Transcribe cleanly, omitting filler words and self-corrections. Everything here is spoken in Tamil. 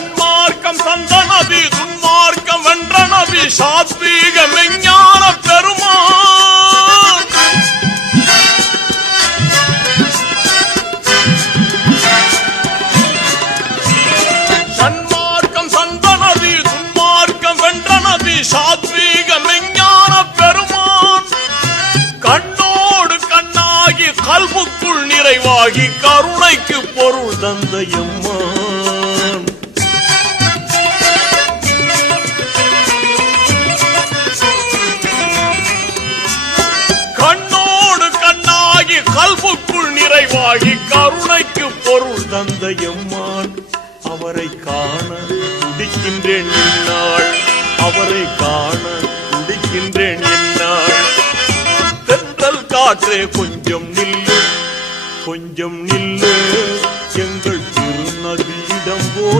சன்மார்க்கம் சந்த நபி துன்மார்க்கம் வென்ற நபி சாத்வீக மெஞ்ஞான பெருமான். சன்மார்க்கம் சந்த நபி துன்மார்க்கம் வென்ற நபி சாத்வீக மெஞ்ஞான பெருமான். கண்ணோடு கண்ணாகி கல்புக்குள் நிறைவாகி கருணைக்கு பொருள் தந்த எம்மான். கண்ணோடு கண்ணாகி கல்புக்குள் நிறைவாகி கருணைக்கு பொருள் தந்த எம்மான். அவரை காண துடிக்கின்றேன் என்னாள், அவரை காண துடிக்கின்றேன் என்னாள். தென்றல் காற்றே கொஞ்சம் நில்லு, கொஞ்சம் நில்லு, எங்கள் திருநபியிடம் போ